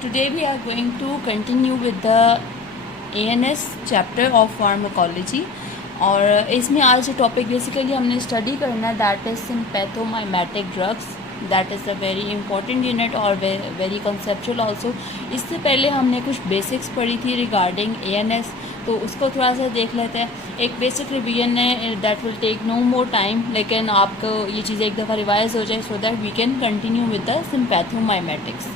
Today we are going to continue with the ANS chapter of pharmacology और इसमें आज जो टॉपिक बेसिकली हमने स्टडी करना है that is sympathomimetic drugs. That is a very important unit और very conceptual also. इससे पहले हमने कुछ बेसिक्स पढ़ी थी रिगार्डिंग ANS, तो उसको थोड़ा सा देख लेते हैं। एक बेसिक रिवीजन है, that will take no more time, लेकिन आपको ये चीज़ें एक दफ़ा रिवाइज हो जाए so that we can continue with the sympathomimetics.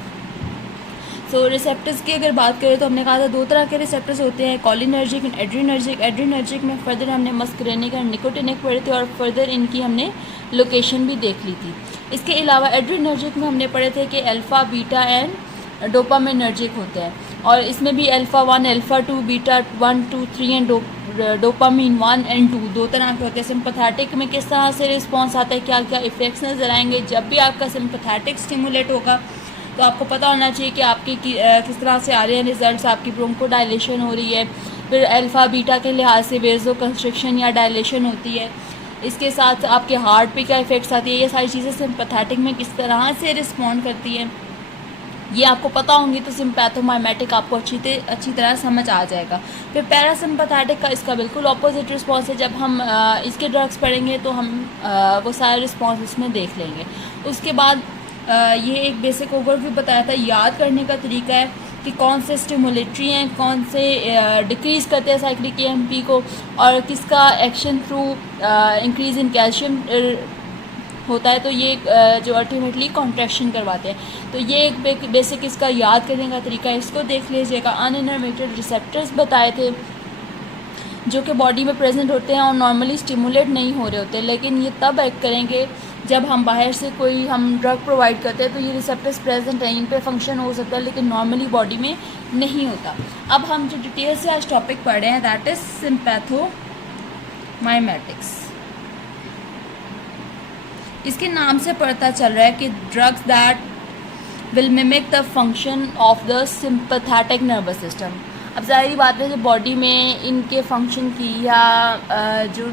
So receptors की अगर बात करें तो हमने कहा था दो तरह के रिसेप्टर्स होते हैं, कॉलिनर्जिक एंड एड्रीनर्जिक। एड्रीनर्जिक में फर्दर हमने मस्करेनिक और निकोटिनिक पढ़े थे और फर्दर इनकी हमने लोकेशन भी देख ली थी। इसके अलावा एड्रीनर्जिक में हमने पढ़े थे कि अल्फ़ा बीटा एंड डोपामिनर्जिक होते हैं, और इसमें भी alpha 1 alpha 2 beta 1 2 3 and dopamine 1 and 2 दो तरह के होते हैं। सिंपैथेटिक में किस तरह से रिस्पॉन्स आता है, क्या क्या इफ़ेक्ट्स नज़र आएंगे। जब भी आपका सिंपैथेटिक स्टिमुलेट होगा तो आपको पता होना चाहिए कि आपकी किस तरह से आ रहे हैं रिजल्ट्स। आपकी ब्रोंकोडायलेशन हो रही है, फिर अल्फ़ा बीटा के लिहाज से वेज़ो कंस्ट्रिक्शन या डायलेशन होती है। इसके साथ आपके हार्ट पे क्या इफ़ेक्ट्स आती है, ये सारी चीज़ें सिंपैथेटिक में किस तरह से रिस्पॉन्ड करती है ये आपको पता होंगी तो सिम्पैथोमाइमेटिक आपको अच्छी तरह समझ आ जाएगा। फिर पैरासिम्पैथेटिक का इसका बिल्कुल ऑपोजिट रिस्पॉन्स है। जब हम इसके ड्रग्स पढ़ेंगे तो हम वो सारे रिस्पॉन्स इसमें देख लेंगे। उसके बाद ये एक बेसिक ओवरव्यू बताया था। याद करने का तरीका है कि कौन से स्टिमुलेटरी हैं, कौन से डिक्रीज़ करते हैं साइक्लिक AMP को, और किसका action through increase in calcium होता है, तो ये जो अल्टीमेटली कॉन्ट्रैक्शन करवाते हैं। तो ये एक बेसिक इसका याद करने का तरीका है, इसको देख लीजिएगा। अनइनर्वेटेड रिसेप्टर्स बताए थे जो कि बॉडी में प्रेजेंट होते हैं और नॉर्मली स्टिमुलेट नहीं हो रहे होते, लेकिन ये तब एक्ट करेंगे जब हम बाहर से कोई हम ड्रग प्रोवाइड करते हैं। तो ये रिसेप्टर्स प्रेजेंट हैं, इन पे फंक्शन हो सकता है, लेकिन नॉर्मली बॉडी में नहीं होता। अब हम जो डिटेल से आज टॉपिक पढ़ रहे हैं दैट इज़ सिम्पैथोमाइमेटिक्स। इसके नाम से पता चल रहा है कि drugs that will mimic the function of the sympathetic nervous system. अब ज़ाहिर बात है जब बॉडी में इनके फंक्शन की या जो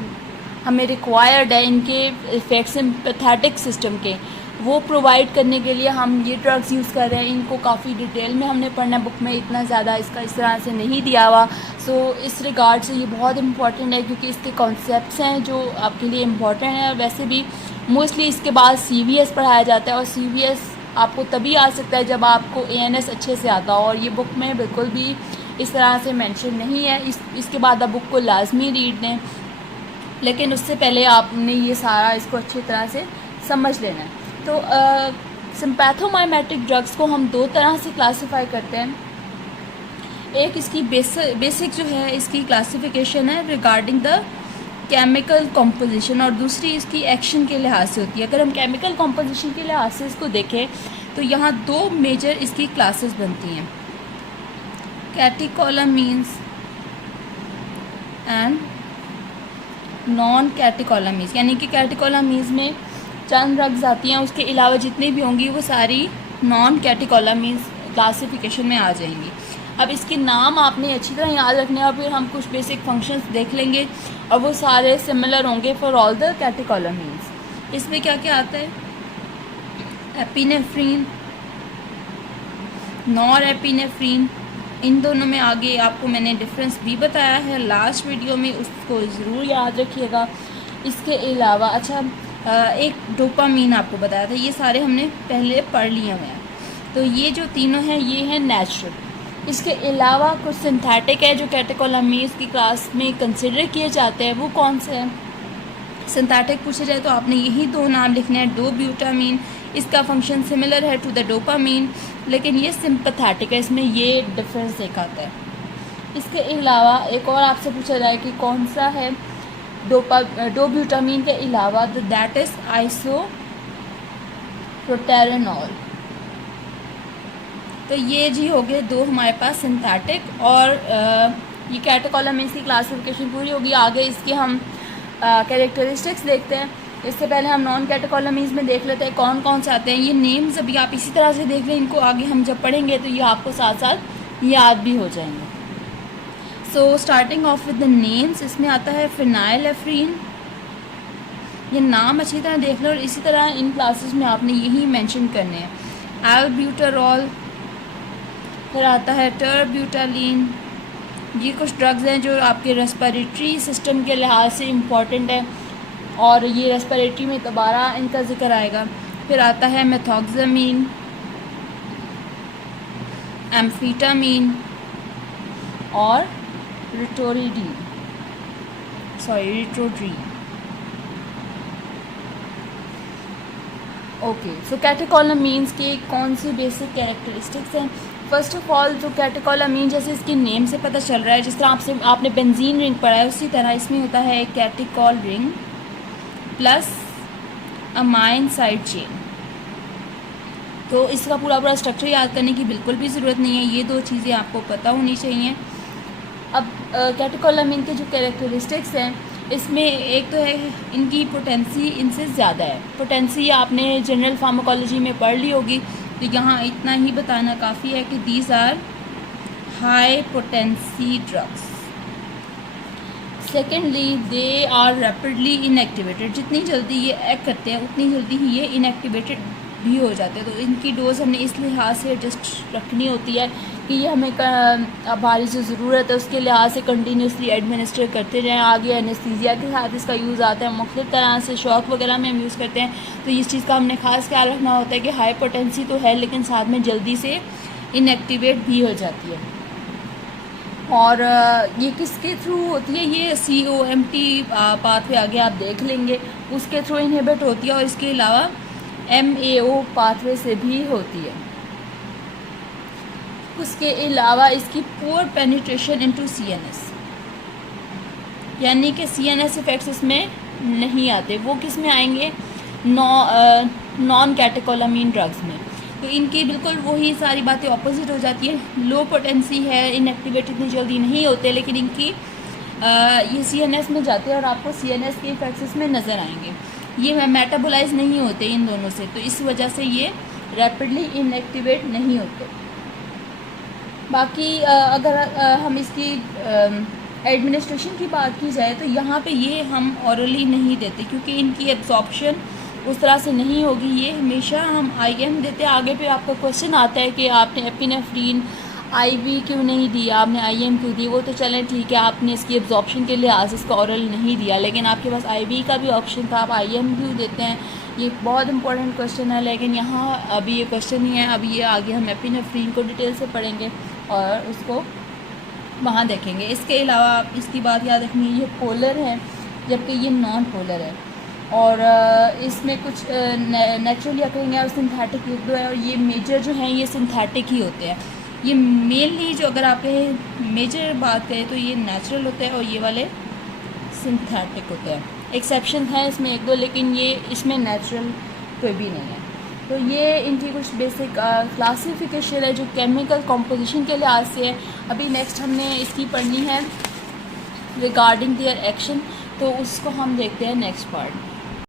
हमें रिक्वायर्ड है इनके इफेक्ट सिंपैथेटिक सिस्टम के, वो प्रोवाइड करने के लिए हम ये ड्रग्स यूज़ कर रहे हैं। इनको काफ़ी डिटेल में हमने पढ़ना, बुक में इतना ज़्यादा इसका इस तरह से नहीं दिया हुआ। सो इस रिगार्ड से ये बहुत इंपॉर्टेंट है क्योंकि इसके कॉन्सेप्ट्स हैं जो आपके लिए इम्पॉर्टेंट है। और वैसे भी मोस्टली इसके बाद CVS पढ़ाया जाता है, और CVS आपको तभी आ सकता है जब आपको ANS अच्छे से आता हो, और ये बुक में बिल्कुल भी इस तरह से मेंशन नहीं है। इसके बाद आप बुक को लाजमी रीड दें, लेकिन उससे पहले आपने ये सारा इसको अच्छी तरह से समझ लेना है। तो सिम्पैथोमाइमेटिक ड्रग्स को हम दो तरह से क्लासीफाई करते हैं। एक इसकी बेसिक जो है इसकी क्लासिफिकेशन है रिगार्डिंग द केमिकल कॉम्पोजिशन, और दूसरी इसकी एक्शन के लिहाज से होती है। अगर हम केमिकल कॉम्पोजिशन के लिहाज से इसको देखें तो यहाँ दो मेजर इसकी क्लासेस बनती हैं, कैटेकोलामीन्स एंड नॉन कैटेकोलामीन्स। यानी कि कैटेकोलामीन्स में चंद ड्रग्स आती हैं, उसके अलावा जितनी भी होंगी वो सारी नॉन कैटेकोलामीन्स क्लासिफिकेशन में आ जाएंगी। अब इसके नाम आपने अच्छी तरह याद रखने हैं, और फिर हम कुछ बेसिक फंक्शंस देख लेंगे और वो सारे सिमिलर होंगे फॉर ऑल द कैटेकोलामीन्स। इसमें क्या क्या आता है, एपिनेफ्रीन, नॉर एपिनेफ्रीन, इन दोनों में आगे आपको मैंने डिफरेंस भी बताया है लास्ट वीडियो में, उसको ज़रूर याद रखिएगा। इसके अलावा एक डोपामीन आपको बताया था, ये सारे हमने पहले पढ़ लिए हुए हैं। तो ये जो तीनों हैं ये हैं नेचुरल। इसके अलावा कुछ सिंथेटिक है जो कैटेकोलामीन्स की क्लास में कंसिडर किए जाते हैं। वो कौन से हैं? सिंथेटिक पूछे जाए तो आपने यही दो नाम लिखने हैं, डो ब्यूटामीन। इसका फंक्शन सिमिलर है टू द डोपामीन, लेकिन ये सिंपैथेटिक है, इसमें ये डिफरेंस देखा आता है। इसके अलावा एक और आपसे पूछा जाए कि कौन सा है डो ब्यूटामीन के अलावा, दैट इज़ आइसोप्रोटेरेनॉल। तो ये जी हो गए दो हमारे पास सिंथेटिक, और ये कैटेकोलामीन्स की क्लासिफिकेशन पूरी होगी। आगे इसके हम कैरेक्टरिस्टिक्स देखते हैं। इससे पहले हम नॉन कैटेकोलामीन्स में देख लेते हैं कौन कौन से आते हैं। ये नेम्स अभी आप इसी तरह से देख लें, इनको आगे हम जब पढ़ेंगे तो ये आपको साथ साथ याद भी हो जाएंगे। So starting of with the names, इसमें आता है फिनाइलेफ्रीन। ये नाम अच्छी तरह देख लो, और इसी तरह इन क्लासेस में आपने यही मेंशन करने हैं। एल्ब्यूटेरॉल, फिर आता है टर्ब्यूटालीन। ये कुछ ड्रग्स हैं जो आपके रेस्पिरेटरी सिस्टम के लिहाज से इम्पॉर्टेंट है और ये रेस्पिरेटरी में दोबारा इनका जिक्र आएगा। फिर आता है मेथॉक्सामीन, एम्फीटामीन और रिटोड्रीन। ओके, सो कैटेकोलामीन्स के कौन सी बेसिक कैरेक्टरिस्टिक्स हैं? फर्स्ट ऑफ ऑल जो कैटेकोलामीन, जैसे इसके नेम से पता चल रहा है, जिस तरह आपने बेंजीन रिंग पढ़ा है उसी तरह इसमें होता है एक catechol ring plus amine side chain. तो इसका पूरा स्ट्रक्चर याद करने की बिल्कुल भी ज़रूरत नहीं है, ये दो चीज़ें आपको पता होनी चाहिए। अब कैटेकोलामीन के जो कैरेक्टरिस्टिक्स हैं, इसमें एक तो है इनकी पोटेंसी इनसे ज़्यादा है। पोटेंसी आपने जनरल फार्माकोलॉजी में पढ़ ली होगी, तो यहाँ इतना ही बताना काफ़ी है कि these are high potency drugs. Secondly, they are rapidly inactivated. जितनी जल्दी ये एक्ट करते हैं उतनी जल्दी ही ये इनएक्टिवेटेड भी हो जाते हैं। तो इनकी डोज हमने इस लिहाज से एडजस्ट रखनी होती है कि ये हमें हमारी जो ज़रूरत है उसके लिहाज से कंटिन्यूसली एडमिनिस्टर करते जाएँ। आगे एनेस्थीसिया के साथ इसका यूज़ आता है, मुख्तलिफ तरह से शॉक वगैरह में हम यूज़ करते हैं। तो इस चीज़ का हमने ख़ास ख्याल रखना होता है कि हाई पोटेंसी तो है लेकिन साथ में जल्दी से इनएक्टिवेट भी हो जाती है। और ये किसके थ्रू होती है? ये COMT पाथवे आगे आप देख लेंगे, उसके थ्रू इनहिबिट होती है और इसके अलावा MAO पाथवे से भी होती है। उसके अलावा इसकी पुअर पेनिट्रेशन इनटू CNS, यानी कि CNS इफ़ेक्ट्स इसमें नहीं आते। वो किस में आएंगे? नॉन कैटेकोलामीन ड्रग्स में। तो इनकी बिल्कुल वही सारी बातें ऑपोजिट हो जाती है। लो पोटेंसी है, इनएक्टिवेट इतनी जल्दी नहीं होते, लेकिन इनकी ये CNS में जाते हैं और आपको CNS के इफेक्ट्स इसमें नज़र आएंगे। ये मेटाबोलाइज नहीं होते इन दोनों से, तो इस वजह से ये रैपिडली इनएक्टिवेट नहीं होते। बाकी अगर हम इसकी एडमिनिस्ट्रेशन की बात की जाए तो यहाँ पे ये हम ऑरली नहीं देते क्योंकि इनकी एब्जॉर्प्शन उस तरह से नहीं होगी। ये हमेशा हम IM देते हैं। आगे पे आपका क्वेश्चन आता है कि आपने एपिनेफ्रीन IV क्यों नहीं दिया, आपने IM क्यों दी? वो तो चलें ठीक है, आपने इसकी एब्जॉर्प्शन के लिहाज इसका ऑरल नहीं दिया, लेकिन आपके पास IV का भी ऑप्शन था, आप IM क्यों देते हैं? ये बहुत इंपॉर्टेंट क्वेश्चन है, लेकिन यहाँ अभी ये क्वेश्चन नहीं है। अभी ये आगे हम एपिनेफ्रीन को डिटेल से पढ़ेंगे और उसको वहाँ देखेंगे। इसके अलावा इसकी बात याद रखनी है, ये पोलर है जबकि ये नॉन पोलर है और इसमें कुछ नेचुरली अकरेंगे और सिंथेटिक एक दो है, और ये मेजर जो हैं ये सिंथेटिक ही होते हैं। ये मेनली जो अगर आप मेजर बात करें तो ये नेचुरल होते हैं और ये वाले सिंथेटिक होते हैं। एक्सेप्शन है इसमें एक दो, लेकिन ये इसमें नेचुरल कोई भी नहीं है। तो ये इनकी कुछ बेसिक क्लासिफिकेशन है जो केमिकल कंपोजिशन के लिहाज से है। अभी नेक्स्ट हमने इसकी पढ़नी है रिगार्डिंग देयर एक्शन, तो उसको हम देखते हैं नेक्स्ट पार्ट।